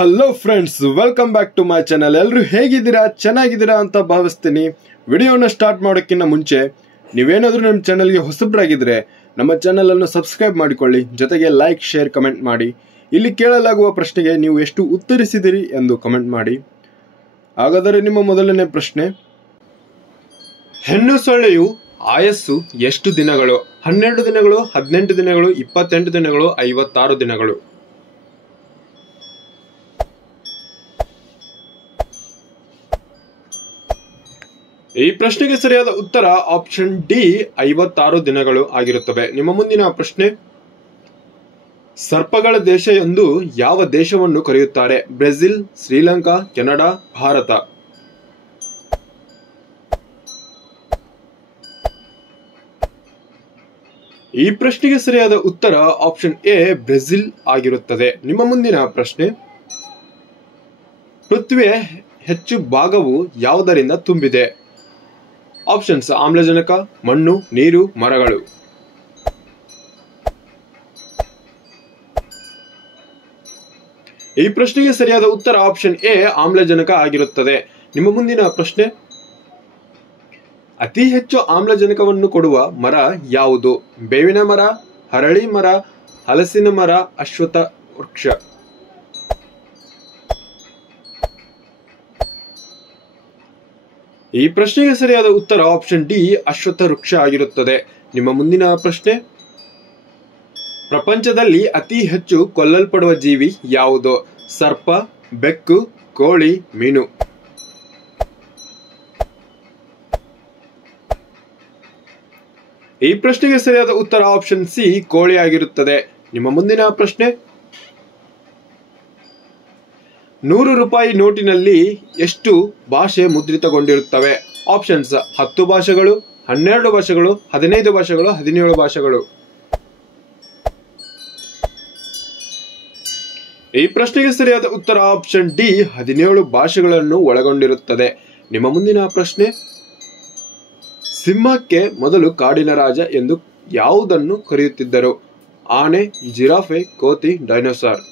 Hello friends, welcome back to my channel. ಎಲ್ಲರೂ ಹೇಗಿದ್ದೀರಾ? ಚೆನ್ನಾಗಿದ್ದೀರಾ ಅಂತ ಭಾವಿಸ್ತೀನಿ. ವಿಡಿಯೋನ ಸ್ಟಾರ್ಟ್ ಮಾಡೋಕ್ಕಿಂತ ಮುಂಚೆ ನೀವೇನಾದರೂ ನಮ್ಮ ಚಾನಲ್ಗೆ ಹೊಸಬ್ರಾಗಿದ್ರೆ ನಮ್ಮ ಚಾನಲನ್ನು ಸಬ್ಸ್ಕ್ರೈಬ್ ಮಾಡಿಕೊಳ್ಳಿ, ಜೊತೆಗೆ ಲೈಕ್, ಶೇರ್, ಕಮೆಂಟ್ ಮಾಡಿ. ಇಲ್ಲಿ ಕೇಳಲಾಗುವ ಪ್ರಶ್ನೆಗೆ ನೀವು ಎಷ್ಟು ಉತ್ತರಿಸಿದಿರಿ ಎಂದು ಕಮೆಂಟ್ ಮಾಡಿ. ಹಾಗಾದರೆ ನಿಮ್ಮ ಮೊದಲನೇ ಪ್ರಶ್ನೆ, ಹೆಣ್ಣು ಸೊಳ್ಳೆಯು ಆಯಸ್ಸು ಎಷ್ಟು ದಿನಗಳು? 12 ದಿನಗಳು, 18 ದಿನಗಳು, 28 ದಿನಗಳು, 56 ದಿನಗಳು? ಈ ಪ್ರಶ್ನೆಗೆ ಸರಿಯಾದ ಉತ್ತರ ಆಪ್ಷನ್ ಡಿ 56 ದಿನಗಳು ಆಗಿರುತ್ತವೆ. ನಿಮ್ಮ ಮುಂದಿನ ಪ್ರಶ್ನೆ, ಸರ್ಪಗಳ ದೇಶ ಎಂದು ಯಾವ ದೇಶವನ್ನು ಕರೆಯುತ್ತಾರೆ? Brazil, Sri Lanka, Canada, Bharat? ಈ ಪ್ರಶ್ನೆಗೆ ಸರಿಯಾದ ಉತ್ತರ ಆಪ್ಷನ್ ಎ ಬ್ರೆಜಿಲ್ ಆಗಿರುತ್ತದೆ. ನಿಮ್ಮ ಮುಂದಿನ ಪ್ರಶ್ನೆ, ಪೃಥ್ವಿಯ ಹೆಚ್ಚು ಭಾಗವು ಯಾವುದರಿಂದ ತುಂಬಿದೆ? ಆಪ್ಷನ್ಸ್: ಆಮ್ಲಜನಕ, ಮಣ್ಣು, ನೀರು, ಮರಗಳು? ಈ ಪ್ರಶ್ನೆಗೆ ಸರಿಯಾದ ಉತ್ತರ ಆಪ್ಷನ್ ಎ ಆಮ್ಲಜನಕ ಆಗಿರುತ್ತದೆ. ನಿಮ್ಮ ಮುಂದಿನ ಪ್ರಶ್ನೆ, ಅತಿ ಹೆಚ್ಚು ಆಮ್ಲಜನಕವನ್ನು ಕೊಡುವ ಮರ ಯಾವುದು? ಬೇವಿನ ಮರ, ಹರಳಿ ಮರ, ಹಲಸಿನ ಮರ, ಅಶ್ವತ್ಥ ವೃಕ್ಷ? ಈ ಪ್ರಶ್ನೆಗೆ ಸರಿಯಾದ ಉತ್ತರ ಆಪ್ಷನ್ ಡಿ ಅಶ್ವತ್ಥ ವೃಕ್ಷ ಆಗಿರುತ್ತದೆ. ನಿಮ್ಮ ಮುಂದಿನ ಪ್ರಶ್ನೆ, ಪ್ರಪಂಚದಲ್ಲಿ ಅತಿ ಹೆಚ್ಚು ಕೊಲ್ಲಲ್ಪಡುವ ಜೀವಿ ಯಾವುದು? ಸರ್ಪ, ಬೆಕ್ಕು, ಕೋಳಿ, ಮೀನು? ಈ ಪ್ರಶ್ನೆಗೆ ಸರಿಯಾದ ಉತ್ತರ ಆಪ್ಷನ್ ಸಿ ಕೋಳಿ ಆಗಿರುತ್ತದೆ. ನಿಮ್ಮ ಮುಂದಿನ ಪ್ರಶ್ನೆ, 100 ರೂಪಾಯಿ ನೋಟಿನಲ್ಲಿ ಎಷ್ಟು ಭಾಷೆ ಮುದ್ರಿತಗೊಂಡಿರುತ್ತವೆ? ಆಪ್ಷನ್ಸ್: 10 ಭಾಷೆಗಳು, 12 ಭಾಷೆಗಳು, 15 ಭಾಷೆಗಳು, 17 ಭಾಷೆಗಳು? ಈ ಪ್ರಶ್ನೆಗೆ ಸರಿಯಾದ ಉತ್ತರ ಆಪ್ಷನ್ ಡಿ 17 ಭಾಷೆಗಳನ್ನು ಒಳಗೊಂಡಿರುತ್ತದೆ. ನಿಮ್ಮ ಮುಂದಿನ ಪ್ರಶ್ನೆ, ಸಿಂಹಕ್ಕೆ ಮೊದಲು ಕಾಡಿನ ರಾಜ ಎಂದು ಯಾವುದನ್ನು ಕರೆಯುತ್ತಿದ್ದರು? ಆನೆ, ಜಿರಾಫೆ, ಕೋತಿ, ಡೈನೋಸಾರ್?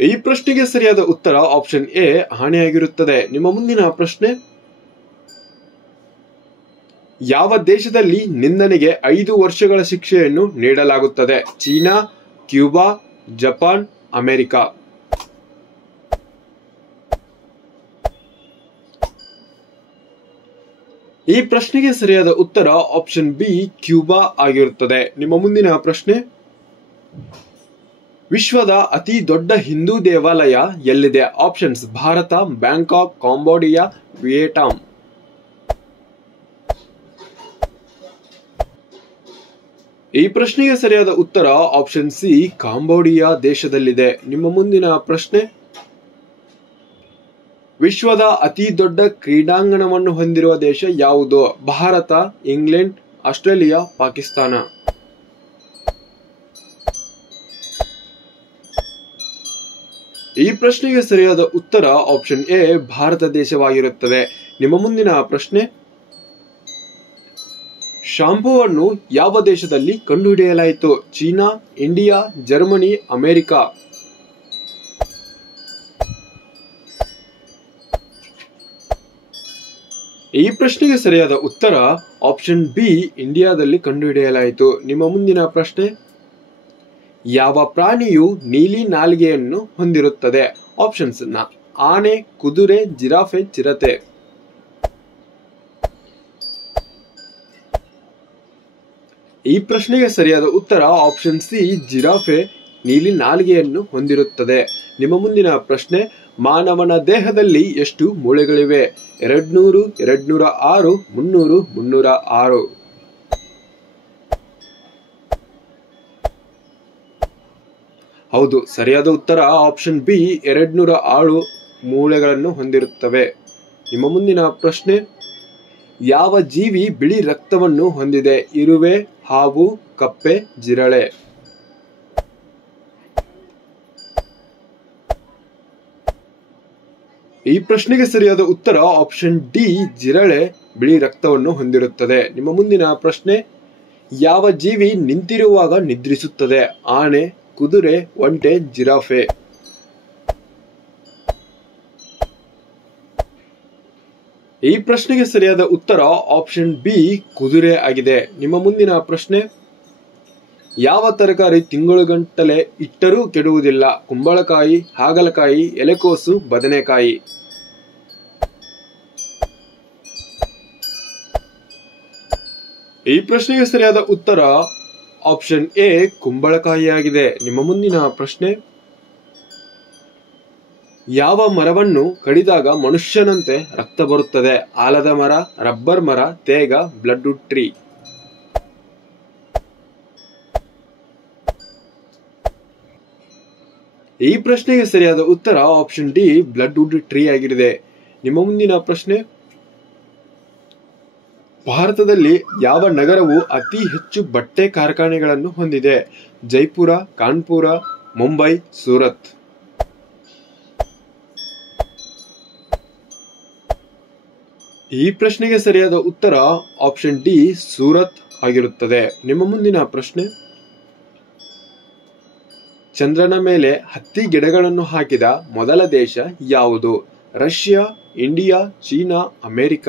ಈ ಪ್ರಶ್ನೆಗೆ ಸರಿಯಾದ ಉತ್ತರ ಆಪ್ಷನ್ ಎ ಆನೆಯಾಗಿರುತ್ತದೆ. ನಿಮ್ಮ ಮುಂದಿನ ಪ್ರಶ್ನೆ, ಯಾವ ದೇಶದಲ್ಲಿ ನಿಂದನೆಗೆ 5 ವರ್ಷಗಳ ಶಿಕ್ಷೆಯನ್ನು ನೀಡಲಾಗುತ್ತದೆ? China, Cuba, Japan, America? ಈ ಪ್ರಶ್ನೆಗೆ ಸರಿಯಾದ ಉತ್ತರ ಆಪ್ಷನ್ ಬಿ ಕ್ಯೂಬಾ ಆಗಿರುತ್ತದೆ. ನಿಮ್ಮ ಮುಂದಿನ ಪ್ರಶ್ನೆ, ವಿಶ್ವದ ಅತಿ ದೊಡ್ಡ ಹಿಂದೂ ದೇವಾಲಯ ಎಲ್ಲಿದೆ? Options: Bharat, Bangkok, Cambodia, Vietnam? ಈ ಪ್ರಶ್ನೆಗೆ ಸರಿಯಾದ ಉತ್ತರ ಆಪ್ಷನ್ ಸಿ ಕಾಂಬೋಡಿಯಾ ದೇಶದಲ್ಲಿದೆ. ನಿಮ್ಮ ಮುಂದಿನ ಪ್ರಶ್ನೆ, ವಿಶ್ವದ ಅತಿ ದೊಡ್ಡ ಕ್ರೀಡಾಂಗಣವನ್ನು ಹೊಂದಿರುವ ದೇಶ ಯಾವುದು? Bharat, England, Australia, Pakistan? ಈ ಪ್ರಶ್ನೆಗೆ ಸರಿಯಾದ ಉತ್ತರ ಆಪ್ಷನ್ ಎ ಭಾರತ ದೇಶವಾಗಿರುತ್ತದೆ. ನಿಮ್ಮ ಮುಂದಿನ ಪ್ರಶ್ನೆ, ಶಾಂಪೂವನ್ನು ಯಾವ ದೇಶದಲ್ಲಿ ಕಂಡುಹಿಡಿಯಲಾಯಿತು? China, India, Germany, America? ಈ ಪ್ರಶ್ನೆಗೆ ಸರಿಯಾದ ಉತ್ತರ ಆಪ್ಷನ್ ಬಿ ಇಂಡಿಯಾದಲ್ಲಿ ಕಂಡುಹಿಡಿಯಲಾಯಿತು. ನಿಮ್ಮ ಮುಂದಿನ ಪ್ರಶ್ನೆ, ಯಾವ ಪ್ರಾಣಿಯು ನೀಲಿ ನಾಲಿಗೆಯನ್ನು ಹೊಂದಿರುತ್ತದೆ? ಆಪ್ಷನ್ಸ್: ಆನೆ, ಕುದುರೆ, ಜಿರಾಫೆ, ಚಿರತೆ? ಈ ಪ್ರಶ್ನೆಗೆ ಸರಿಯಾದ ಉತ್ತರ ಆಪ್ಷನ್ ಸಿ ಜಿರಾಫೆ ನೀಲಿ ನಾಲಿಗೆಯನ್ನು ಹೊಂದಿರುತ್ತದೆ. ನಿಮ್ಮ ಮುಂದಿನ ಪ್ರಶ್ನೆ, ಮಾನವನ ದೇಹದಲ್ಲಿ ಎಷ್ಟು ಮೂಳೆಗಳಿವೆ? 200, 206, 300, 306? ಹೌದು, ಸರಿಯಾದ ಉತ್ತರ ಆಪ್ಷನ್ ಬಿ 206 ಮೂಳೆಗಳನ್ನು ಹೊಂದಿರುತ್ತವೆ. ನಿಮ್ಮ ಮುಂದಿನ ಪ್ರಶ್ನೆ, ಯಾವ ಜೀವಿ ಬಿಳಿ ರಕ್ತವನ್ನು ಹೊಂದಿದೆ? ಇರುವೆ, ಹಾವು, ಕಪ್ಪೆ, ಜಿರಳೆ? ಈ ಪ್ರಶ್ನೆಗೆ ಸರಿಯಾದ ಉತ್ತರ ಆಪ್ಷನ್ ಡಿ ಜಿರಳೆ ಬಿಳಿ ರಕ್ತವನ್ನು ಹೊಂದಿರುತ್ತದೆ. ನಿಮ್ಮ ಮುಂದಿನ ಪ್ರಶ್ನೆ, ಯಾವ ಜೀವಿ ನಿಂತಿರುವಾಗ ನಿದ್ರಿಸುತ್ತದೆ? ಆನೆ, ಕುದುರೆ, ಒಂಟೆ, ಜಿರಾಫೆ. ಈ ಪ್ರಶ್ನೆಗೆ ಸರಿಯಾದ ಉತ್ತರ ಆಪ್ಷನ್ ಬಿ ಕುದುರೆ ಆಗಿದೆ. ನಿಮ್ಮ ಮುಂದಿನ ಪ್ರಶ್ನೆ, ಯಾವ ತರಕಾರಿ ತಿಂಗಳುಗಟ್ಟಲೆ ಇಟ್ಟರೂ ಕೆಡುವುದಿಲ್ಲ? ಕುಂಬಳಕಾಯಿ, ಹಾಗಲಕಾಯಿ, ಎಲೆಕೋಸು, ಬದನೆಕಾಯಿ. ಈ ಪ್ರಶ್ನೆಗೆ ಸರಿಯಾದ ಉತ್ತರ ಆಪ್ಷನ್ ಎ ಕುಂಬಳಕಾಯಿ ಆಗಿದೆ. ನಿಮ್ಮ ಮುಂದಿನ ಪ್ರಶ್ನೆ, ಯಾವ ಮರವನ್ನು ಕಡಿದಾಗ ಮನುಷ್ಯನಂತೆ ರಕ್ತ ಬರುತ್ತದೆ? ಆಲದ ಮರ, ರಬ್ಬರ್ ಮರ, ತೇಗ, ಬ್ಲಡ್ ವುಡ್ ಟ್ರೀ. ಈ ಪ್ರಶ್ನೆಗೆ ಸರಿಯಾದ ಉತ್ತರ option D blood wood tree ಆಗಿರುತ್ತೆ. ನಿಮ್ಮ ಮುಂದಿನ ಪ್ರಶ್ನೆ, ಭಾರತದಲ್ಲಿ ಯಾವ ನಗರವು ಅತಿ ಹೆಚ್ಚು ಬಟ್ಟೆ ಕಾರ್ಖಾನೆಗಳನ್ನು ಹೊಂದಿದೆ? ಜೈಪುರ, ಕಾನ್ಪುರ, ಮುಂಬೈ, ಸೂರತ್. ಈ ಪ್ರಶ್ನೆಗೆ ಸರಿಯಾದ ಉತ್ತರ ಆಪ್ಷನ್ ಡಿ ಸೂರತ್ ಆಗಿರುತ್ತದೆ. ನಿಮ್ಮ ಮುಂದಿನ ಪ್ರಶ್ನೆ, ಚಂದ್ರನ ಮೇಲೆ ಹತ್ತಿ ಗಿಡಗಳನ್ನು ಹಾಕಿದ ಮೊದಲ ದೇಶ ಯಾವುದು? Russia, India, China, America.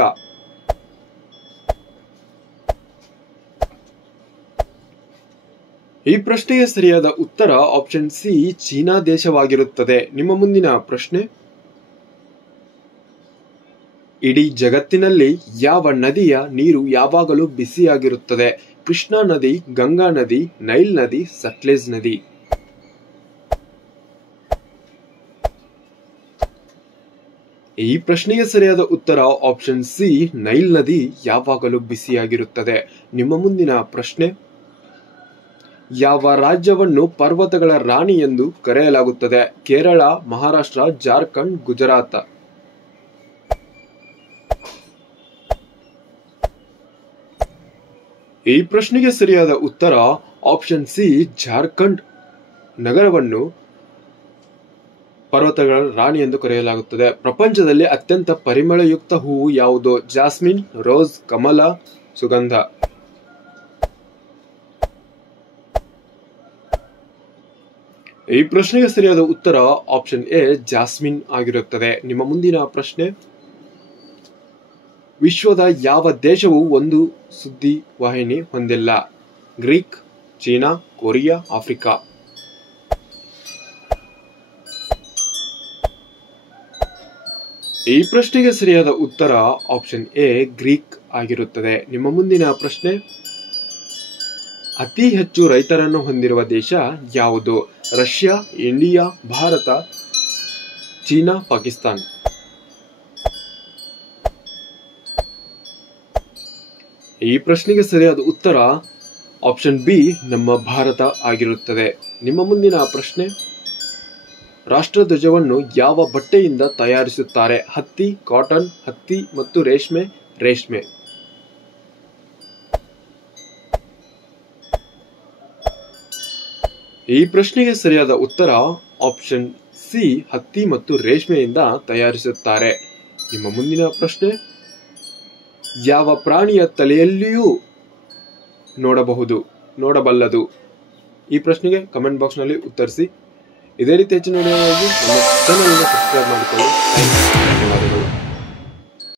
ಈ ಪ್ರಶ್ನೆಗೆ ಸರಿಯಾದ ಉತ್ತರ ಆಪ್ಷನ್ ಸಿ ಚೀನಾ ದೇಶವಾಗಿರುತ್ತದೆ. ನಿಮ್ಮ ಮುಂದಿನ ಪ್ರಶ್ನೆ, ಇಡೀ ಜಗತ್ತಿನಲ್ಲಿ ಯಾವ ನದಿಯ ನೀರು ಯಾವಾಗಲೂ ಬಿಸಿಯಾಗಿರುತ್ತದೆ? ಕೃಷ್ಣಾ ನದಿ, ಗಂಗಾ ನದಿ, ನೈಲ್ ನದಿ, ಸಟ್ಲೇಜ್ ನದಿ. ಈ ಪ್ರಶ್ನೆಗೆ ಸರಿಯಾದ ಉತ್ತರ ಆಪ್ಷನ್ ಸಿ ನೈಲ್ ನದಿ ಯಾವಾಗಲೂ ಬಿಸಿಯಾಗಿರುತ್ತದೆ. ನಿಮ್ಮ ಮುಂದಿನ ಪ್ರಶ್ನೆ, ಯಾವ ರಾಜ್ಯವನ್ನು ಪರ್ವತಗಳ ರಾಣಿ ಎಂದು ಕರೆಯಲಾಗುತ್ತದೆ? ಕೇರಳ, ಮಹಾರಾಷ್ಟ್ರ, ಜಾರ್ಖಂಡ್, ಗುಜರಾತ್. ಈ ಪ್ರಶ್ನೆಗೆ ಸರಿಯಾದ ಉತ್ತರ ಆಪ್ಷನ್ ಸಿ ಜಾರ್ಖಂಡ್ ನಗರವನ್ನು ಪರ್ವತಗಳ ರಾಣಿ ಎಂದು ಕರೆಯಲಾಗುತ್ತದೆ. ಪ್ರಪಂಚದಲ್ಲಿ ಅತ್ಯಂತ ಪರಿಮಳಯುಕ್ತ ಹೂವು ಯಾವುದು? ಜಾಸ್ಮಿನ್, ರೋಸ್, ಕಮಲ, ಸುಗಂಧ. ಈ ಪ್ರಶ್ನೆಗೆ ಸರಿಯಾದ ಉತ್ತರ ಆಪ್ಷನ್ ಎ ಜಾಸ್ಮಿನ್ ಆಗಿರುತ್ತದೆ. ನಿಮ್ಮ ಮುಂದಿನ ಪ್ರಶ್ನೆ, ವಿಶ್ವದ ಯಾವ ದೇಶವು ಒಂದು ಸುದ್ದಿ ವಾಹಿನಿ ಹೊಂದಿಲ್ಲ? Greek, China, Korea, Africa. ಈ ಪ್ರಶ್ನೆಗೆ ಸರಿಯಾದ ಉತ್ತರ ಆಪ್ಷನ್ ಎ ಗ್ರೀಕ್ ಆಗಿರುತ್ತದೆ. ನಿಮ್ಮ ಮುಂದಿನ ಪ್ರಶ್ನೆ, ಅತಿ ಹೆಚ್ಚು ರೈತರನ್ನು ಹೊಂದಿರುವ ದೇಶ ಯಾವುದು? Russia, India, Bharat, China, Pakistan. ಈ ಪ್ರಶ್ನೆಗೆ ಸರಿಯಾದ ಉತ್ತರ ಆಪ್ಷನ್ ಬಿ ನಮ್ಮ ಭಾರತ ಆಗಿರುತ್ತದೆ. ನಿಮ್ಮ ಮುಂದಿನ ಪ್ರಶ್ನೆ, ರಾಷ್ಟ್ರಧ್ವಜವನ್ನು ಯಾವ ಬಟ್ಟೆಯಿಂದ ತಯಾರಿಸುತ್ತಾರೆ? ಹತ್ತಿ, ಕಾಟನ್, ಹತ್ತಿ ಮತ್ತು ರೇಷ್ಮೆ, ರೇಷ್ಮೆ. ಈ ಪ್ರಶ್ನೆಗೆ ಸರಿಯಾದ ಉತ್ತರ ಆಪ್ಷನ್ ಸಿ ಹತ್ತಿ ಮತ್ತು ರೇಷ್ಮೆಯಿಂದ ತಯಾರಿಸುತ್ತಾರೆ. ನಿಮ್ಮ ಮುಂದಿನ ಪ್ರಶ್ನೆ, ಯಾವ ಪ್ರಾಣಿಯ ತಲೆಯಲ್ಲಿಯೂ ನೋಡಬಲ್ಲದು? ಈ ಪ್ರಶ್ನೆಗೆ ಕಮೆಂಟ್ ಬಾಕ್ಸ್ ನಲ್ಲಿ ಉತ್ತರಿಸಿ. ಇದೇ ರೀತಿ ಹೆಚ್ಚಿನ ವಿಡಿಯೋಗಾಗಿ ನಮ್ಮ ಚಾನೆಲ್ ಅನ್ನು ಸಬ್ಸ್ಕ್ರೈಬ್ ಮಾಡಿಕೊಳ್ಳಿ.